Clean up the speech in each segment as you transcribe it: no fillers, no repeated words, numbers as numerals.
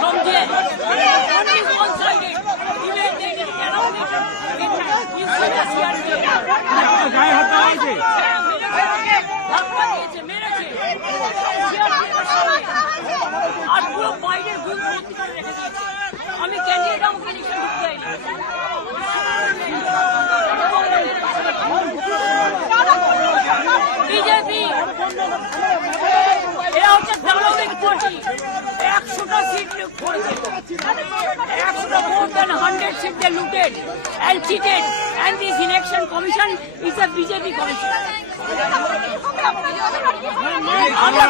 from there. Only one-sided. Even they didn't allow me to get you see the CRP. আর পুরো বাইরের গুণ ভর্তি করে রেখে দিয়েছে। আমি ক্যান্ডিডেট আমাকে ইলেকশন ঢুকতে যাইনি। বিজেপি এরা হচ্ছে দানবিক পার্টি। 100টা সিট করেছে, 100টা more than 100 seats they looted and cheated, and this election commission is a BJP commission. আমরা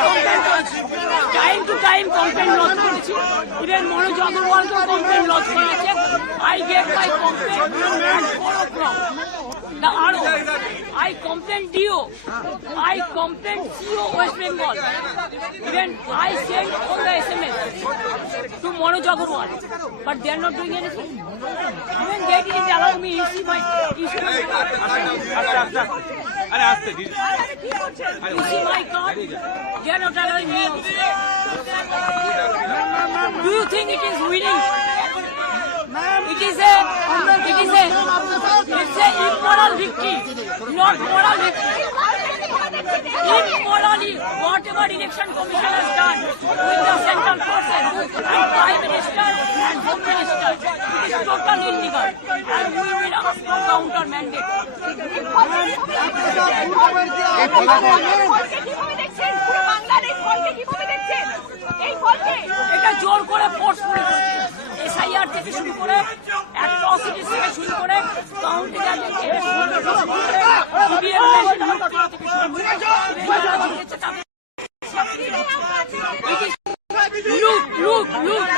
time to time complain lodge করেছি, ইভেন মনোজ আগরওয়ালকেও কমপ্লেন লজ করেছে। I gave my complaint at 4 o'clock. The RO, I complained DO, I complained CO West Bengal. Even I sent all the SMS to Manoj Agarwal, but they are not doing anything. Even they didn't allow me to see my card. They are not allowing me. Do you think it is winning? It's a immoral victory, not moral victory. Immorally, whatever election commission has done with the central forces and Prime Minister and Home Minister, it is totally illegal, and we will ask for counter mandate. এটা জোর করে force করে SIR থেকে শুরু করে atrocities থেকে শুরু করে কাউন্টি জাজের থেকে শুরু করে ইভিএম মেশিন লুট করা থেকে শুরু করে লুট